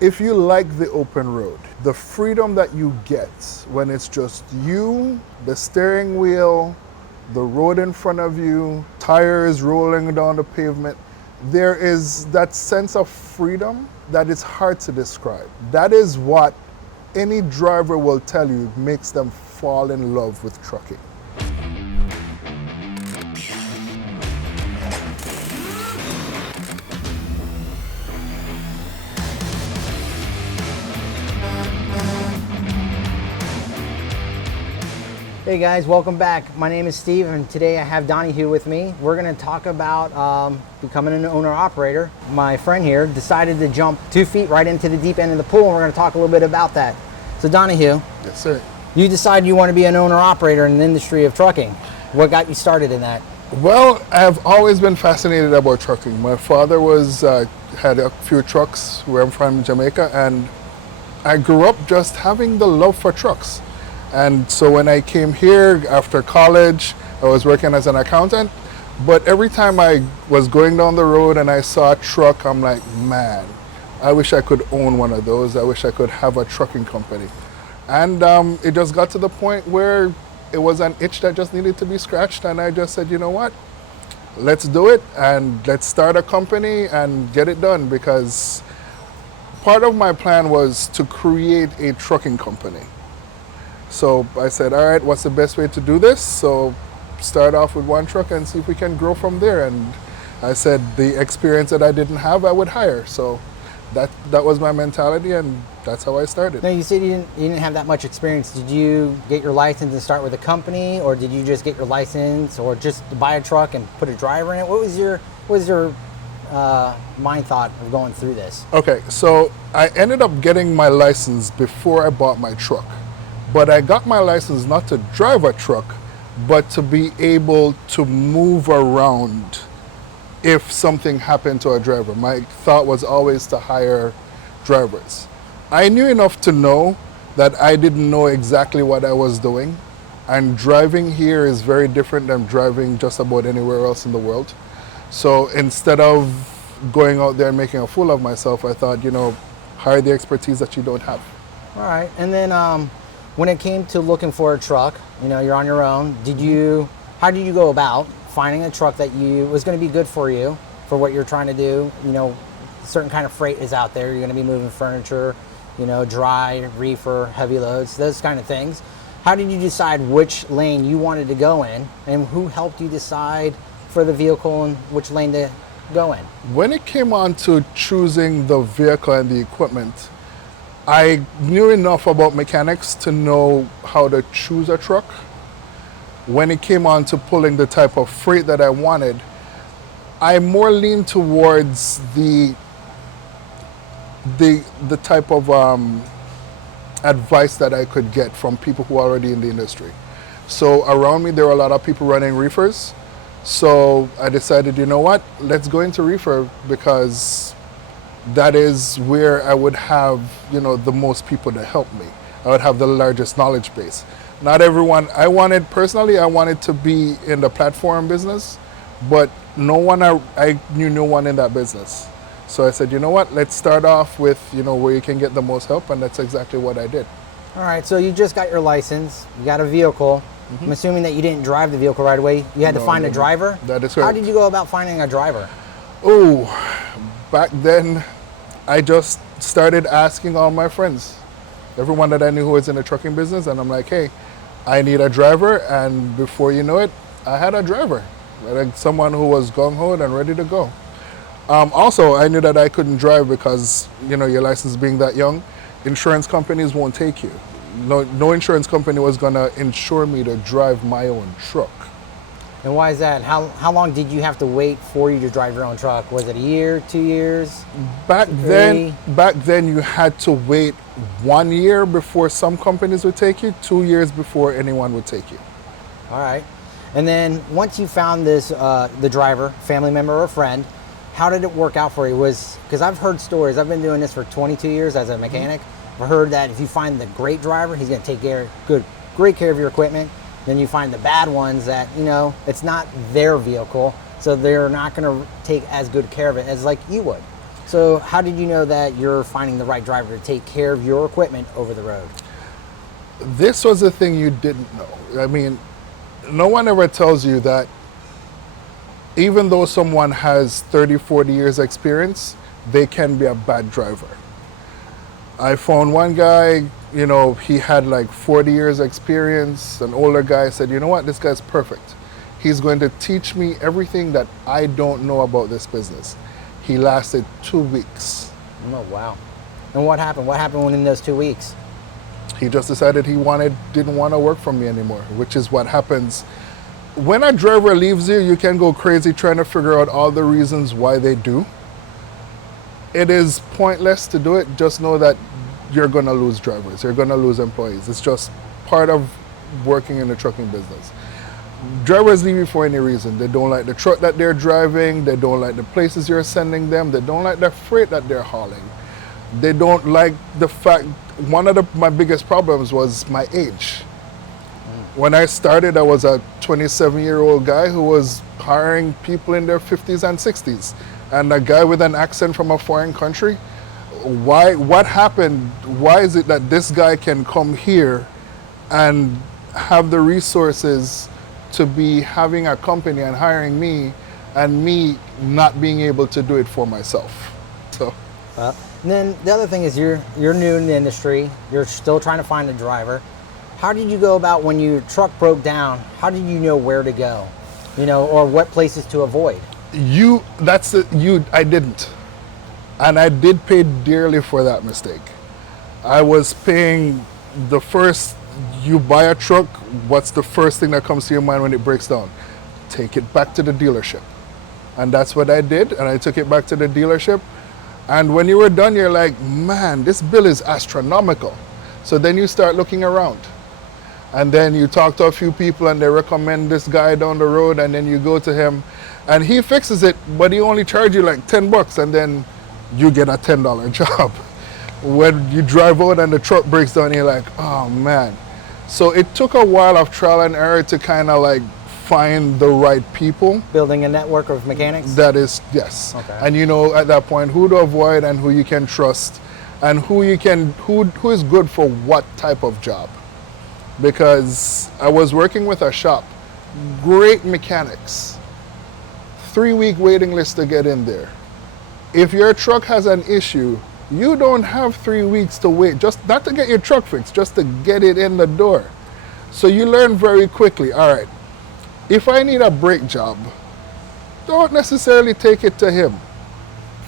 If you like the open road, the freedom that you get when it's just you, the steering wheel, the road in front of you, tires rolling down the pavement, there is that sense of freedom that is hard to describe. That is what any driver will tell you makes them fall in love with trucking. Hey guys, welcome back. My name is Steve and today I have Donahue with me. We're going to talk about becoming an owner-operator. My friend here decided to jump 2 feet right into the deep end of the pool and we're going to talk a little bit about that. So Donahue, Yes, sir. you decided you want to be an owner-operator in the industry of trucking. What got you started in that? Well, I've always been fascinated about trucking. My father had a few trucks where I'm from, Jamaica, and I grew up just having the love for trucks. And so when I came here after college, I was working as an accountant. But every time I was going down the road and I saw a truck, I'm like, man, I wish I could own one of those. I wish I could have a trucking company. And it just got to the point where it was an itch that just needed to be scratched. And I just said, you know what? Let's do it and let's start a company and get it done. Because part of my plan was to create a trucking company. So I said, all right, what's the best way to do this? So start off with one truck and see if we can grow from there. And I said the experience that I didn't have, I would hire. So that was my mentality, and that's how I started. Now you said you didn't have that much experience. Did you get your license and start with a company, or did you just get your license or just buy a truck and put a driver in it? What was your mind thought of going through this? Okay, so I ended up getting my license before I bought my truck. But I got my license not to drive a truck, but to be able to move around if something happened to a driver. My thought was always to hire drivers. I knew enough to know that I didn't know exactly what I was doing. And driving here is very different than driving just about anywhere else in the world. So instead of going out there and making a fool of myself, I thought, hire the expertise that you don't have. All right, and then when it came to looking for a truck, you're on your own. How did you go about finding a truck that was going to be good for you, for what you're trying to do? Certain kind of freight is out there. You're going to be moving furniture, dry, reefer, heavy loads, those kind of things. How did you decide which lane you wanted to go in, and who helped you decide for the vehicle and which lane to go in? When it came on to choosing the vehicle and the equipment, I knew enough about mechanics to know how to choose a truck. When it came on to pulling the type of freight that I wanted, I more leaned towards the type of advice that I could get from people who are already in the industry. So around me, there were a lot of people running reefers. So I decided, you know what, let's go into reefer, because that is where I would have, the most people to help me. I would have the largest knowledge base. Not everyone, I wanted to be in the platform business, but I knew no one in that business. So I said, you know what, let's start off with, where you can get the most help, and that's exactly what I did. All right, so you just got your license, you got a vehicle. Mm-hmm. I'm assuming that you didn't drive the vehicle right away. You had to find a driver? That is correct. How did you go about finding a driver? Oh, back then, I just started asking all my friends, everyone that I knew who was in the trucking business, and I'm like, hey, I need a driver. And before you know it, I had a driver, like someone who was gung-ho and ready to go. Also, I knew that I couldn't drive because, your license being that young, insurance companies won't take you. No insurance company was going to insure me to drive my own truck. And why is that? How long did you have to wait for you to drive your own truck? Was it a year, 2 years? Back then you had to wait 1 year before some companies would take you, 2 years before anyone would take you. All right. And then once you found this, the driver, family member or friend, how did it work out for you? Because I've heard stories, I've been doing this for 22 years as a mechanic. Mm-hmm. I've heard that if you find the great driver, he's going to take great care of your equipment. Then you find the bad ones that, it's not their vehicle, so they're not going to take as good care of it as like you would. So how did you know that you're finding the right driver to take care of your equipment over the road? This was a thing you didn't know. I mean, no one ever tells you that even though someone has 30, 40 years experience, they can be a bad driver. I found one guy, you know, he had like 40 years experience, an older guy. Said, you know what, this guy's perfect. He's going to teach me everything that I don't know about this business. He lasted 2 weeks. Oh, wow. And what happened? What happened within those 2 weeks? He just decided he didn't want to work for me anymore, which is what happens. When a driver leaves you, you can go crazy trying to figure out all the reasons why they do. It is pointless to do it. Just know that you're going to lose drivers. You're going to lose employees. It's just part of working in the trucking business. Drivers leave you for any reason. They don't like the truck that they're driving. They don't like the places you're sending them. They don't like the freight that they're hauling. They don't like the fact, one of my biggest problems was my age. When I started, I was a 27-year-old guy who was hiring people in their 50s and 60s. And a guy with an accent from a foreign country. What happened? Why is it that this guy can come here and have the resources to be having a company and hiring me, and me not being able to do it for myself? So. And then the other thing is you're new in the industry. You're still trying to find a driver. How did you go about when your truck broke down? How did you know where to go, you know, or what places to avoid? I didn't. And I did pay dearly for that mistake. I was paying you buy a truck, what's the first thing that comes to your mind when it breaks down? Take it back to the dealership. And that's what I did, and I took it back to the dealership. And when you were done, you're like, man, this bill is astronomical. So then you start looking around. And then you talk to a few people and they recommend this guy down the road, and then you go to him and he fixes it, but he only charges you like $10, and then you get a $10 job. When you drive out and the truck breaks down, you're like, oh man. So it took a while of trial and error to kind of like find the right people. Building a network of mechanics? That is, yes. Okay. And you know at that point who to avoid and who you can trust, and who is good for what type of job. Because I was working with a shop, great mechanics, 3-week waiting list to get in there. If your truck has an issue, you don't have 3 weeks to wait, just not to get your truck fixed, just to get it in the door. So you learn very quickly, all right, if I need a brake job, don't necessarily take it to him.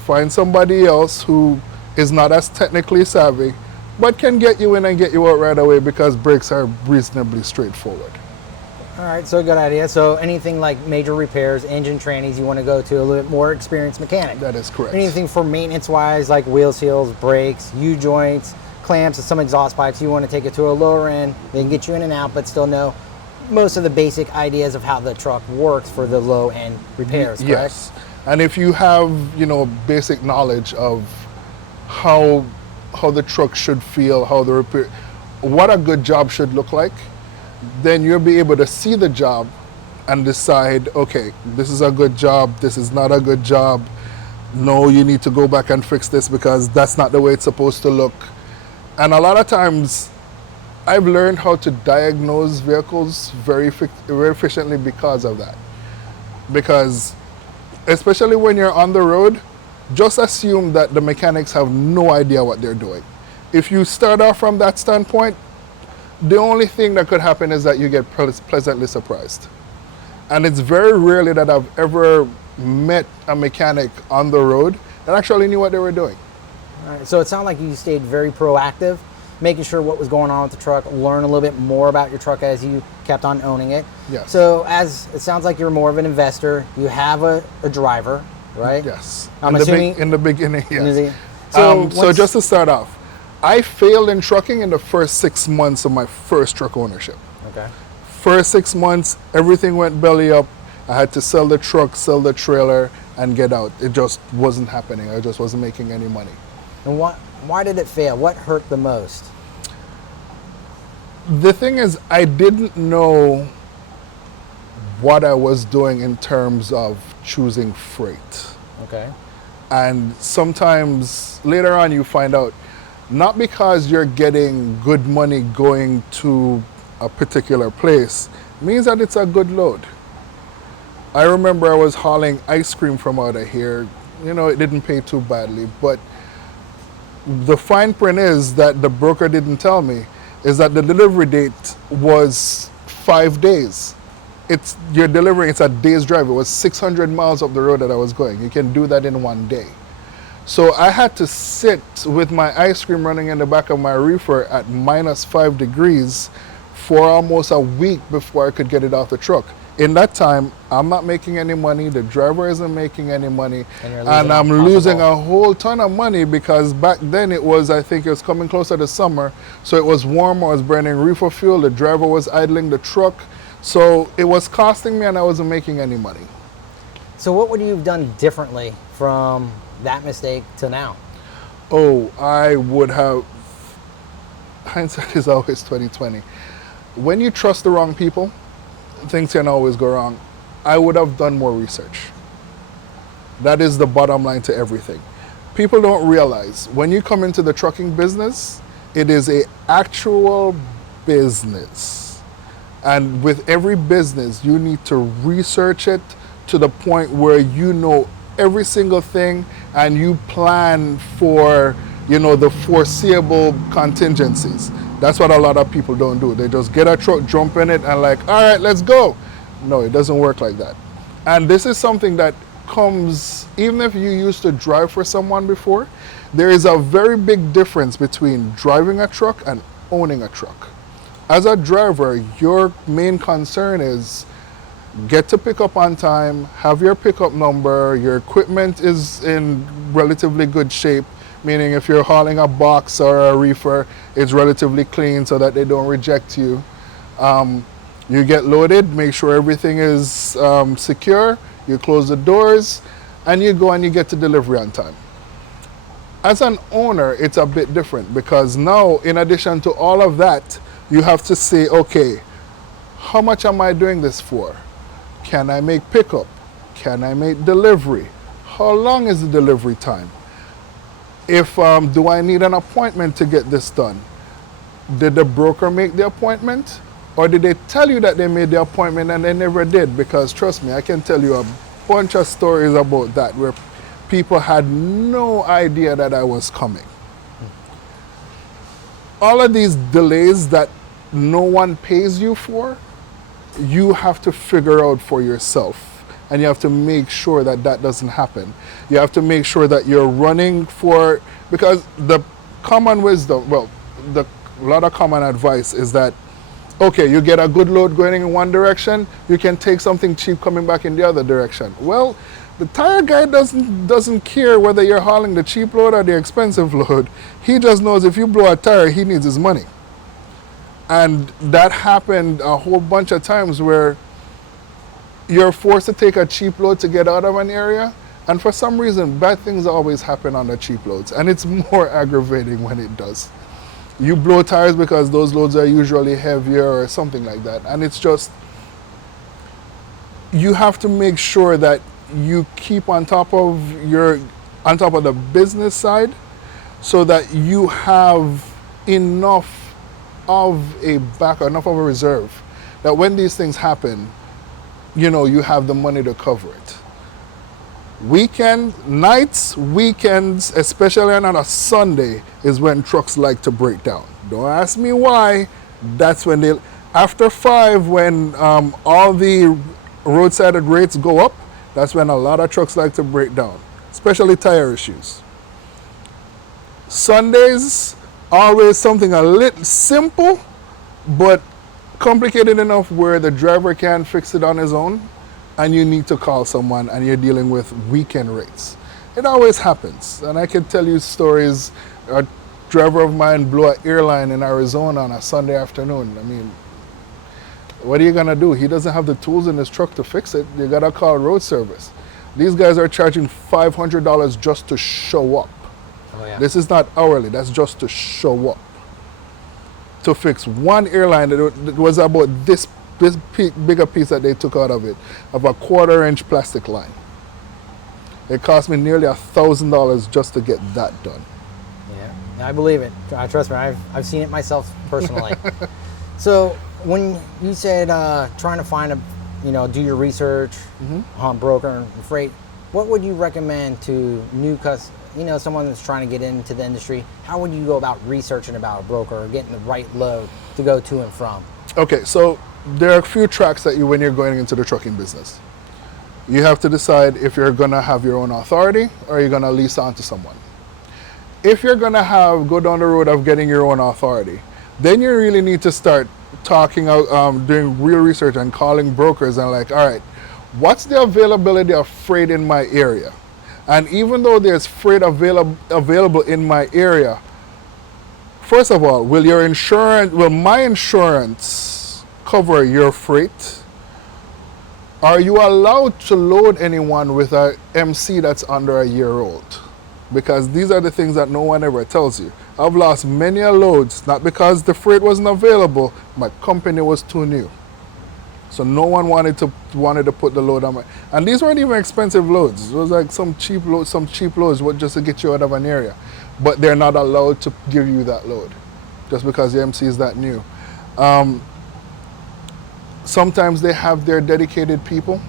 Find somebody else who is not as technically savvy, but can get you in and get you out right away, because brakes are reasonably straightforward. All right, so good idea. So anything like major repairs, engine trannies, you want to go to a little bit more experienced mechanic. That is correct. Anything for maintenance-wise, like wheel seals, brakes, U-joints, clamps, and some exhaust pipes, you want to take it to a lower end. They can get you in and out, but still know most of the basic ideas of how the truck works for the low-end repairs, correct? Yes. And if you have, you know, basic knowledge of how the truck should feel, what a good job should look like, then you'll be able to see the job and decide, okay, this is a good job, this is not a good job. No, you need to go back and fix this because that's not the way it's supposed to look. And a lot of times, I've learned how to diagnose vehicles very efficiently because of that. Because especially when you're on the road, just assume that the mechanics have no idea what they're doing. If you start off from that standpoint, the only thing that could happen is that you get pleasantly surprised. And it's very rarely that I've ever met a mechanic on the road that actually knew what they were doing. All right, so it sounded like you stayed very proactive, making sure what was going on with the truck, learn a little bit more about your truck as you kept on owning it. Yes. So as it sounds like you're more of an investor, you have a driver, right? Yes. I'm assuming in the beginning, yes. So just to start off, I failed in trucking in the first 6 months of my first truck ownership. Okay. First 6 months, everything went belly up. I had to sell the truck, sell the trailer, and get out. It just wasn't happening. I just wasn't making any money. And why did it fail? What hurt the most? The thing is, I didn't know what I was doing in terms of choosing freight. Okay. And sometimes later on you find out, not because you're getting good money going to a particular place, means that it's a good load. I remember I was hauling ice cream from out of here. You know, it didn't pay too badly, but the fine print is that the broker didn't tell me is that the delivery date was 5 days. You're delivering, it's a day's drive. It was 600 miles up the road that I was going. You can do that in one day. So I had to sit with my ice cream running in the back of my reefer at -5 degrees for almost a week before I could get it off the truck. In that time, I'm not making any money, the driver isn't making any money, and I'm losing a whole ton of money because back then I think it was coming closer to summer, so it was warm, I was burning reefer fuel, the driver was idling the truck, so it was costing me and I wasn't making any money. So what would you have done differently from that mistake to now? Oh, I would have, hindsight is always 2020. When you trust the wrong people, things can always go wrong. I would have done more research. That is the bottom line to everything. People don't realize when you come into the trucking business, it is an actual business. And with every business, you need to research it to the point where you know every single thing and you plan for, the foreseeable contingencies. That's what a lot of people don't do. They just get a truck, jump in it, and like, all right, let's go. No, it doesn't work like that. And this is something that comes, even if you used to drive for someone before, there is a very big difference between driving a truck and owning a truck. As a driver, your main concern is get to pick up on time, have your pickup number, your equipment is in relatively good shape, meaning if you're hauling a box or a reefer, it's relatively clean so that they don't reject you. You get loaded, make sure everything is secure, you close the doors, and you go and you get to delivery on time. As an owner, it's a bit different because now, in addition to all of that, you have to say, okay, how much am I doing this for? Can I make pickup? Can I make delivery? How long is the delivery time? If do I need an appointment to get this done? Did the broker make the appointment? Or did they tell you that they made the appointment and they never did? Because trust me, I can tell you a bunch of stories about that where people had no idea that I was coming. All of these delays that no one pays you for, you have to figure out for yourself. And you have to make sure that that doesn't happen. You have to make sure that you're running for, because the common wisdom, a lot of common advice is that, okay, you get a good load going in one direction, you can take something cheap coming back in the other direction. Well, the tire guy doesn't care whether you're hauling the cheap load or the expensive load. He just knows if you blow a tire, he needs his money. And that happened a whole bunch of times where you're forced to take a cheap load to get out of an area, and for some reason bad things always happen on the cheap loads, and it's more aggravating when it does. You blow tires because those loads are usually heavier or something like that, and it's just, you have to make sure that you keep on top of the business side so that you have enough of a reserve, that when these things happen, you have the money to cover it. Weekends, especially on a Sunday, is when trucks like to break down. Don't ask me why. That's when after 5, when all the roadside rates go up, that's when a lot of trucks like to break down, especially tire issues. Sundays, always something a little simple, but complicated enough where the driver can't fix it on his own and you need to call someone and you're dealing with weekend rates. It always happens, and I can tell you stories. A driver of mine blew an airline in Arizona on a Sunday afternoon. I mean, what are you gonna do? He doesn't have the tools in his truck to fix it. You gotta call road service. These guys are charging $500 just to show up. Oh, yeah. This is not hourly, that's just to show up. To fix one airline, it was about this bigger piece that they took out of it, of a 1/4 inch plastic line. It cost me nearly $1,000 just to get that done. Yeah, I believe it. Trust me, I've seen it myself personally. So when you said trying to find do your research on broker and freight, what would you recommend to someone that's trying to get into the industry? How would you go about researching about a broker or getting the right load to go to and from? Okay, so there are a few tracks that when you're going into the trucking business. You have to decide if you're going to have your own authority or you're going to lease on to someone. If you're going to go down the road of getting your own authority, then you really need to start talking out, doing real research and calling brokers and like, all right, what's the availability of freight in my area? And even though there's freight available in my area, first of all, will my insurance cover your freight? Are you allowed to load anyone with a MC that's under a year old? Because these are the things that no one ever tells you. I've lost many loads, not because the freight wasn't available, my company was too new. So no one wanted to put the load on my, and these weren't even expensive loads. It was like some cheap loads just to get you out of an area. But they're not allowed to give you that load just because the MC is that new. Sometimes they have their dedicated people.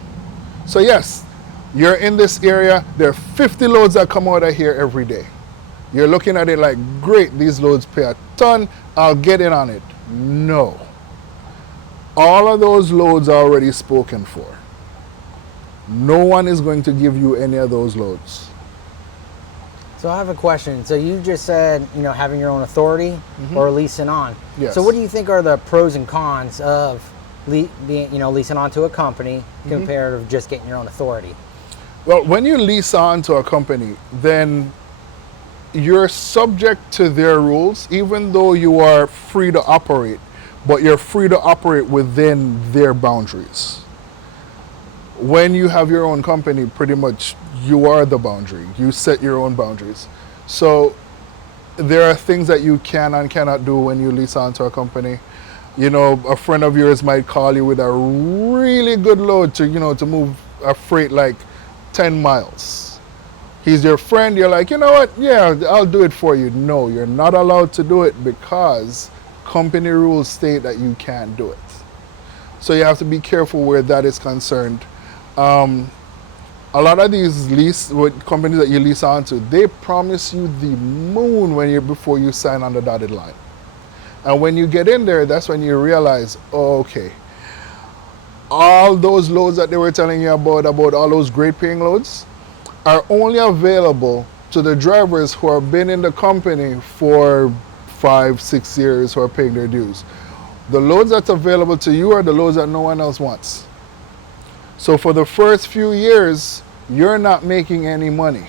So yes, you're in this area, there are 50 loads that come out of here every day. You're looking at it like, great, these loads pay a ton, I'll get in on it. No. All of those loads are already spoken for. No one is going to give you any of those loads. So I have a question. So you just said, having your own authority or leasing on. Yes. So what do you think are the pros and cons of leasing onto a company compared to just getting your own authority? Well, when you lease on to a company, then you're subject to their rules, even though you are free to operate, but you're free to operate within their boundaries. When you have your own company, pretty much you are the boundary. You set your own boundaries. So there are things that you can and cannot do when you lease on to a company. A friend of yours might call you with a really good load to move a freight like 10 miles. He's your friend, you're like, you know what, yeah, I'll do it for you. No, you're not allowed to do it because company rules state that you can't do it. So you have to be careful where that is concerned. A lot of these companies that you lease onto, they promise you the moon before you sign on the dotted line. And when you get in there, that's when you realize, oh, okay, all those loads that they were telling you about all those great paying loads are only available to the drivers who have been in the company for 5-6 years who are paying their dues. The loads that's available to you are the loads that no one else wants. So for the first few years, you're not making any money.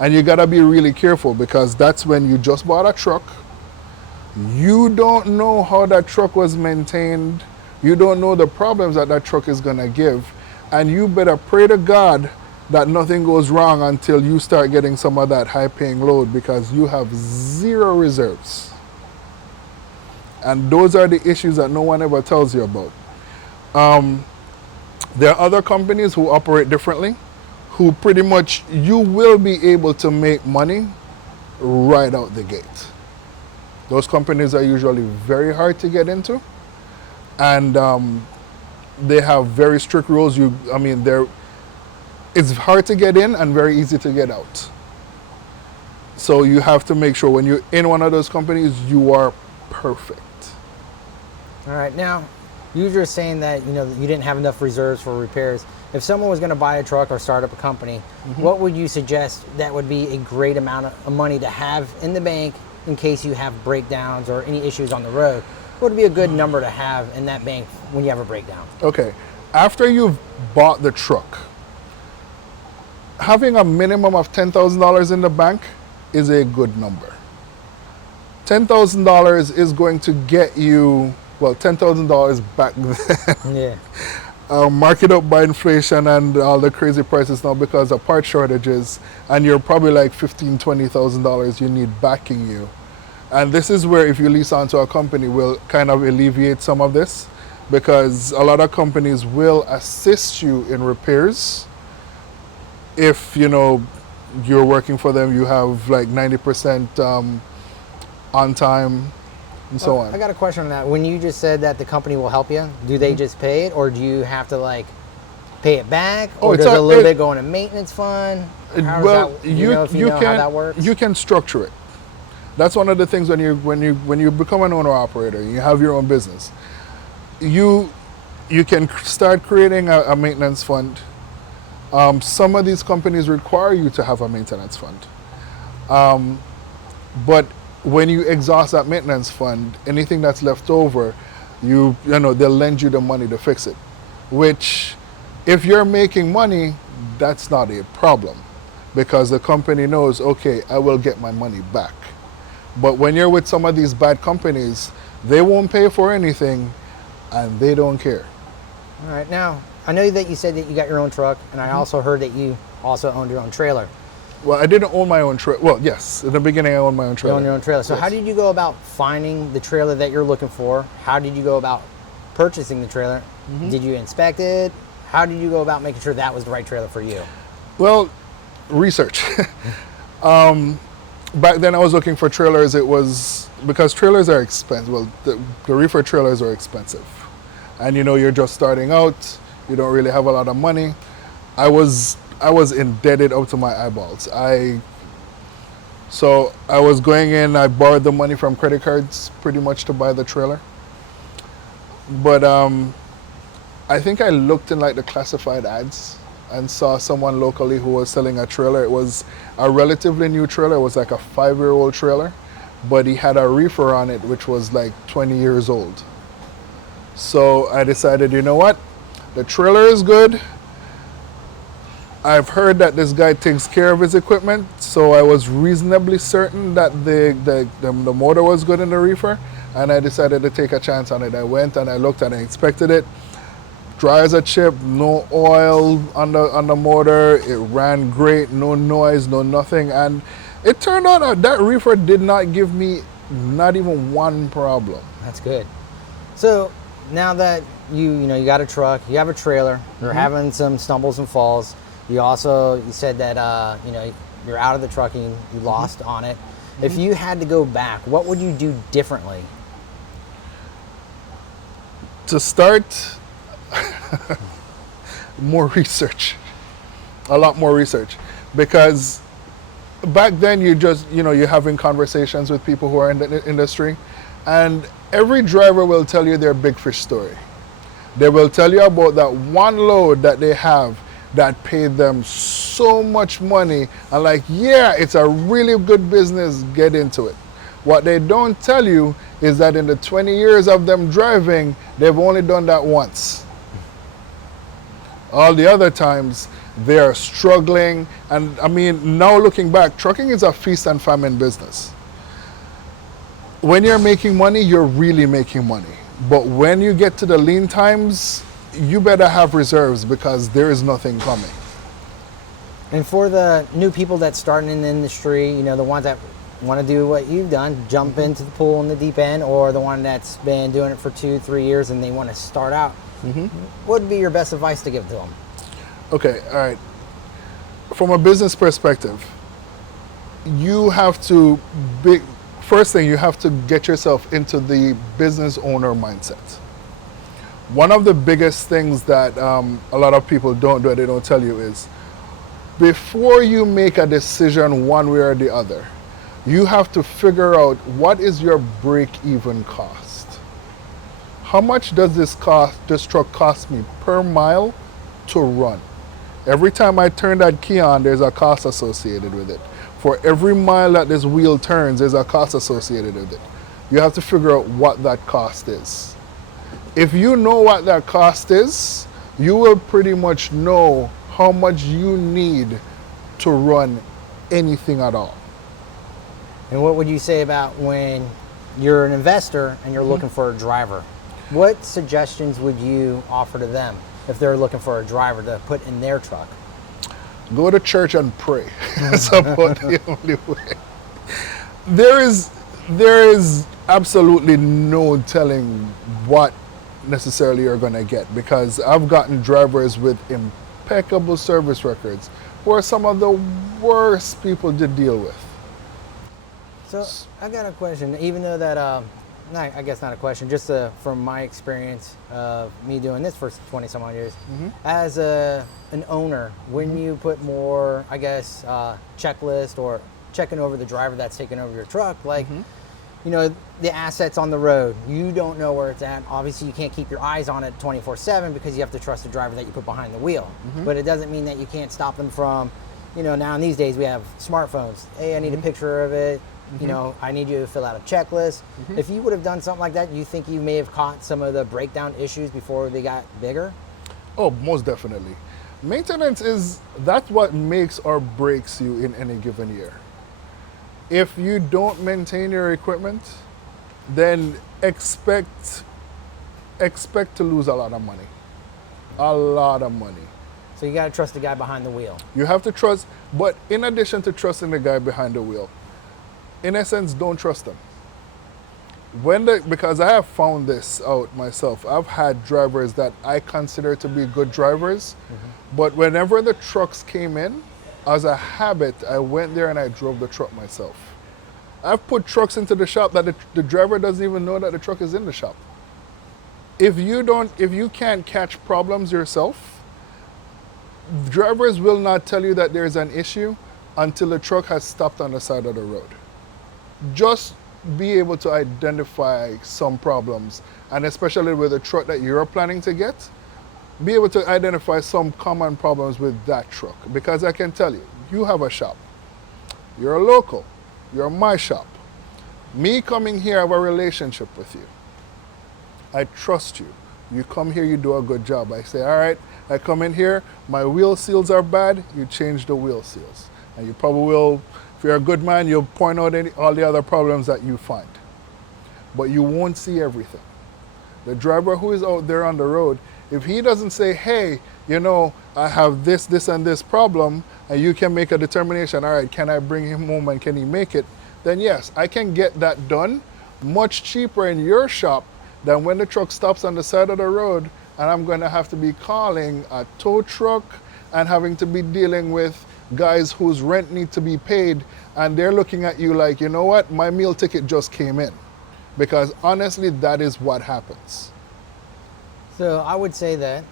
And you gotta be really careful because that's when you just bought a truck. You don't know how that truck was maintained. You don't know the problems that truck is gonna give. And you better pray to God that nothing goes wrong until you start getting some of that high paying load because you have zero reserves. And those are the issues that no one ever tells you about. There are other companies who operate differently, who pretty much you will be able to make money right out the gate. Those companies are usually very hard to get into, and they have very strict rules. It's hard to get in and very easy to get out. So you have to make sure when you're in one of those companies, you are perfect. All right, now you were saying that you didn't have enough reserves for repairs. If someone was going to buy a truck or start up a company, what would you suggest that would be a great amount of money to have in the bank in case you have breakdowns or any issues on the road? What would be a good number to have in that bank when you have a breakdown? Okay, after you've bought the truck, having a minimum of $10,000 in the bank is a good number. $10,000 is going to get you, well, $10,000 back then. Yeah. Mark it up by inflation and all the crazy prices now because of part shortages, and you're probably like $15,000, $20,000 you need backing you. And this is where if you lease onto a company will kind of alleviate some of this, because a lot of companies will assist you in repairs if you're working for them, you have like 90% on time and so on. I got a question on that. When you just said that the company will help you, do they just pay it, or do you have to like pay it back, or does a little bit go in a maintenance fund? Well, how that works? you can structure it. That's one of the things when you become an owner operator, you have your own business. You can start creating a maintenance fund. Some of these companies require you to have a maintenance fund, but when you exhaust that maintenance fund, anything that's left over, they'll lend you the money to fix it. Which, if you're making money, that's not a problem, because the company knows, okay, I will get my money back. But when you're with some of these bad companies, they won't pay for anything, and they don't care. All right. Now, I know that you said that you got your own truck, and I also heard that you also owned your own trailer. Well, I didn't own my own trailer. Well, yes, in the beginning I owned my own trailer. You own your own trailer. So yes. How did you go about finding the trailer that you're looking for? How did you go about purchasing the trailer? Did you inspect it? How did you go about making sure that was the right trailer for you? Well, research. Back then I was looking for trailers. It was because trailers are expensive. Well, the reefer trailers are expensive. And you're just starting out. You don't really have a lot of money. I was indebted up to my eyeballs. So I was going in, I borrowed the money from credit cards pretty much to buy the trailer. But I think I looked in like the classified ads and saw someone locally who was selling a trailer. It was a relatively new trailer. It was like a 5-year-old trailer, but he had a reefer on it which was like 20 years old. So I decided, you know what? The trailer is good. I've heard that this guy takes care of his equipment, so I was reasonably certain that the motor was good in the reefer, and I decided to take a chance on it. I went and I looked and I inspected it. Dry as a chip, no oil on the motor. It ran great, no noise, no nothing, and it turned out that reefer did not give me not even one problem. That's good. So now that you got a truck, you have a trailer, you're having some stumbles and falls. You said that you're out of the trucking, you lost on it. If you had to go back, what would you do differently? To start, more research, a lot more research, because back then you're having conversations with people who are in the industry, and every driver will tell you their big fish story. They will tell you about that one load that they have that paid them so much money, and like, yeah, it's a really good business, get into it. What they don't tell you is that in the 20 years of them driving, they've only done that once. All the other times, they are struggling. And I mean, now looking back, trucking is a feast and famine business. When you're making money, you're really making money. But when you get to the lean times, you better have reserves, because there is nothing coming. And for the new people that's starting in the industry, the ones that want to do what you've done, jump into the pool in the deep end, or the one that's been doing it for 2-3 years and they want to start out, what would be your best advice to give to them? Okay, all right. From a business perspective, you have to first thing, you have to get yourself into the business owner mindset. One of the biggest things that a lot of people don't do, they don't tell you, is before you make a decision one way or the other, you have to figure out what is your break-even cost. How much does this truck cost me per mile to run? Every time I turn that key on, there's a cost associated with it. For every mile that this wheel turns, there's a cost associated with it. You have to figure out what that cost is. If you know what that cost is, you will pretty much know how much you need to run anything at all. And what would you say about when you're an investor and you're looking for a driver? What suggestions would you offer to them if they're looking for a driver to put in their truck? Go to church and pray. That's about the only way. There is absolutely no telling what necessarily you're going to get, because I've gotten drivers with impeccable service records, who are some of the worst people to deal with. So I got a question. Even though that, I guess not a question, just from my experience of me doing this for 20 some odd years, as an owner, when you put more, I guess, checklist or checking over the driver that's taking over your truck, like, you know, the assets on the road, you don't know where it's at. Obviously, you can't keep your eyes on it 24/7 because you have to trust the driver that you put behind the wheel. But it doesn't mean that you can't stop them from, you know, now in these days we have smartphones. Hey, I need a picture of it. You know, I need you to fill out a checklist. If you would have done something like that, you think you may have caught some of the breakdown issues before they got bigger? Oh, most definitely. Maintenance that's what makes or breaks you in any given year. If you don't maintain your equipment, then expect to lose a lot of money. A lot of money. So you got to trust the guy behind the wheel. You have to trust, but in addition to trusting the guy behind the wheel, in essence, don't trust them. Because I have found this out myself. I've had drivers that I consider to be good drivers, but whenever the trucks came in, as a habit, I went there and I drove the truck myself. I've put trucks into the shop that the driver doesn't even know that the truck is in the shop. If you can't catch problems yourself, drivers will not tell you that there's an issue until the truck has stopped on the side of the road. Just be able to identify some problems, and especially with the truck that you're planning to get, be able to identify some common problems with that truck. Because I can tell you, you have a shop. You're a local. You're my shop. Me coming here, I have a relationship with you. I trust you. You come here, you do a good job. I say, all right, I come in here, my wheel seals are bad, you change the wheel seals. And you probably will, if you're a good man, you'll point out all the other problems that you find. But you won't see everything. The driver who is out there on the road, if he doesn't say, hey, you know, I have this, and this problem, and you can make a determination, all right, can I bring him home and can he make it? Then yes, I can get that done much cheaper in your shop than when the truck stops on the side of the road and I'm going to have to be calling a tow truck and having to be dealing with guys whose rent need to be paid, and they're looking at you like, you know what, my meal ticket just came in. Because honestly, that is what happens. So I would say that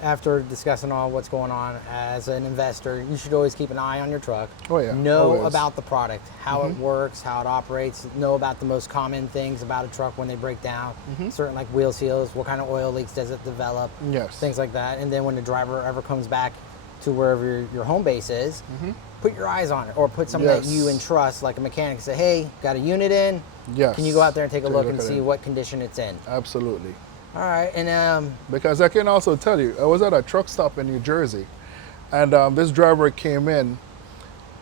after discussing all what's going on as an investor, you should always keep an eye on your truck. Oh yeah, know always. About the product, how it works, how it operates, know about the most common things about a truck when they break down, certain like wheel seals, what kind of oil leaks does it develop, Yes. things like that. And then when the driver ever comes back to wherever your home base is, put your eyes on it, or put someone that you entrust, like a mechanic, say, hey, got a unit in? Yes. Can you go out there and take a look and see what condition it's in? Absolutely. All right, and because I can also tell you, I was at a truck stop in New Jersey, and this driver came in,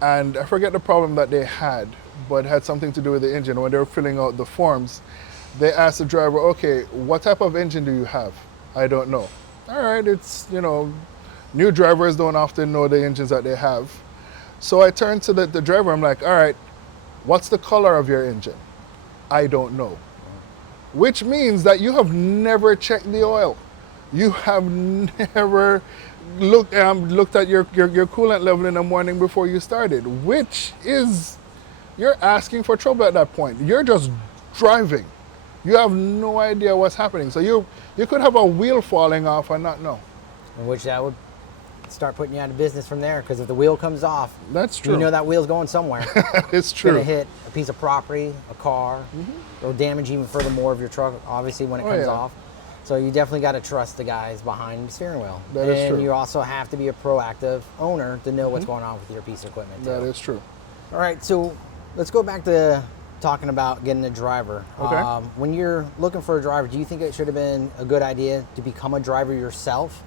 and I forget the problem that they had, but it had something to do with the engine. When they were filling out the forms, they asked the driver, okay, what type of engine do you have? I don't know. All right, it's, you know, new drivers don't often know the engines that they have. So I turned to the driver, I'm like, all right, what's the color of your engine? I don't know. Which means that you have never checked the oil. You have never looked at your coolant level in the morning before you started, which is, you're asking for trouble at that point. You're just driving. You have no idea what's happening. So you could have a wheel falling off and not know. in which that would start putting you out of business from there, because if the wheel comes off, that's true. You know that wheel's going somewhere. It's true. It's going to hit a piece of property, a car. It'll damage even further more of your truck, obviously, when it comes off. So you definitely got to trust the guys behind the steering wheel. That is true. And you also have to be a proactive owner to know what's going on with your piece of equipment, too. That is true. All right, so let's go back to talking about getting a driver. Okay. When you're looking for a driver, do you think it should have been a good idea to become a driver yourself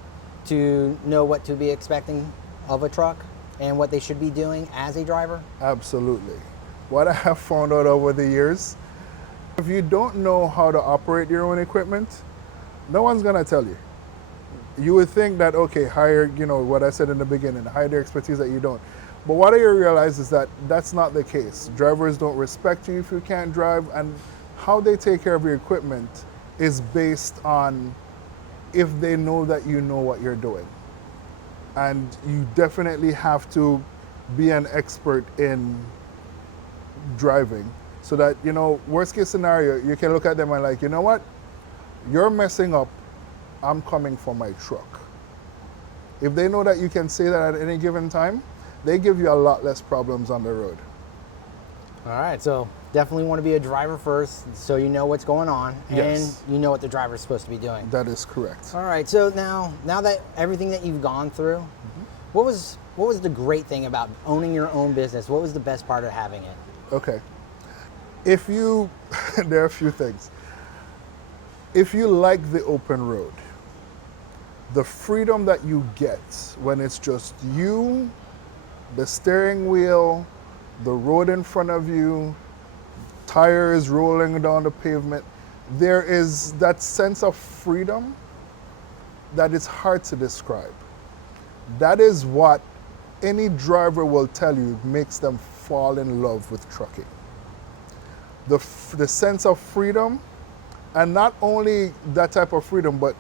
to know what to be expecting of a truck and what they should be doing as a driver? Absolutely. What I have found out over the years, if you don't know how to operate your own equipment, no one's gonna tell you. You would think that, okay, hire, you know, what I said in the beginning, hire the expertise that you don't. But what I realize is that that's not the case. Drivers don't respect you if you can't drive, and how they take care of your equipment is based on if they know that you know what you're doing. and you definitely have to be an expert in driving, so that, you know, worst case scenario, you can look at them and like, you know what, you're messing up, I'm coming for my truck. If they know that you can say that at any given time, they give you a lot less problems on the road. All right, so definitely want to be a driver first, so you know what's going on, Yes. and you know what the driver's supposed to be doing. That is correct. All right, so now that everything that you've gone through, what was the great thing about owning your own business? What was the best part of having it? Okay. If you, there are a few things. If you like the open road, the freedom that you get when it's just you, the steering wheel, the road in front of you, tires rolling down the pavement, there is that sense of freedom that is hard to describe. That is what any driver will tell you makes them fall in love with trucking. The sense of freedom, and not only that type of freedom, but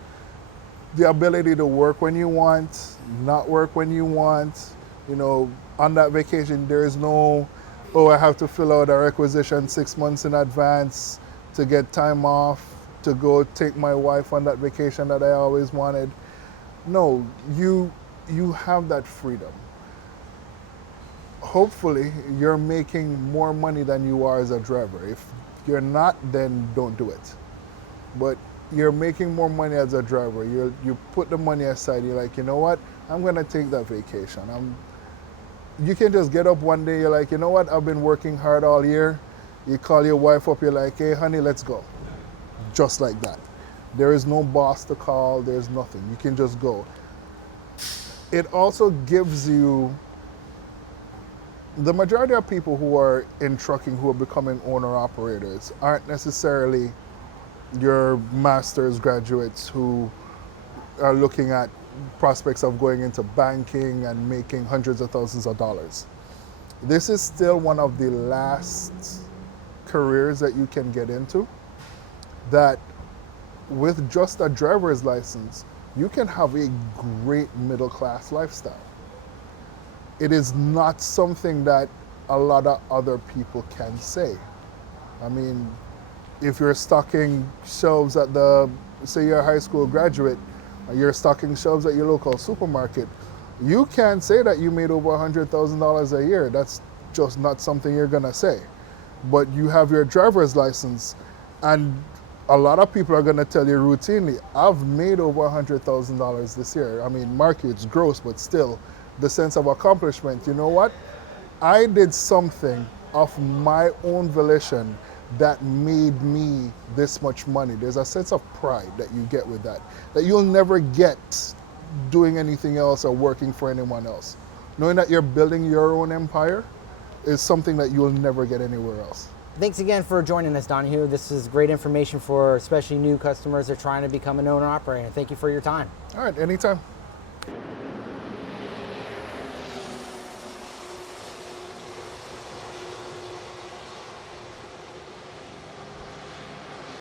the ability to work when you want, not work when you want. You know, on that vacation, there is no, oh, I have to fill out a requisition 6 months in advance to get time off to go take my wife on that vacation that I always wanted. No, you have that freedom. Hopefully, you're making more money than you are as a driver. If you're not, then don't do it. But you're making more money as a driver. You put the money aside. You're like, you know what? I'm gonna take that vacation. You can just get up one day. You're like, you know what? I've been working hard all year. You call your wife up. You're like, hey, honey, let's go. Just like that. There is no boss to call. There's nothing. You can just go. It also gives you, the majority of people who are in trucking who are becoming owner operators aren't necessarily your master's graduates who are looking at prospects of going into banking and making hundreds of thousands of dollars. This is still one of the last careers that you can get into that with just a driver's license, you can have a great middle class lifestyle. It is not something that a lot of other people can say. I mean, if you're stocking shelves at say you're a high school graduate, you're stocking shelves at your local supermarket, you can't say that you made over $100,000 a year. That's just not something you're gonna say. But you have your driver's license, and a lot of people are gonna tell you routinely, I've made over $100,000 this year. I mean, market's gross, but still, the sense of accomplishment. You know what? I did something of my own volition that made me this much money. There's a sense of pride that you get with that you'll never get doing anything else or working for anyone else. Knowing that you're building your own empire is something that you'll never get anywhere else. Thanks again for joining us, Donahue. This is great information for especially new customers that are trying to become an owner operator. Thank you for your time. All right, anytime.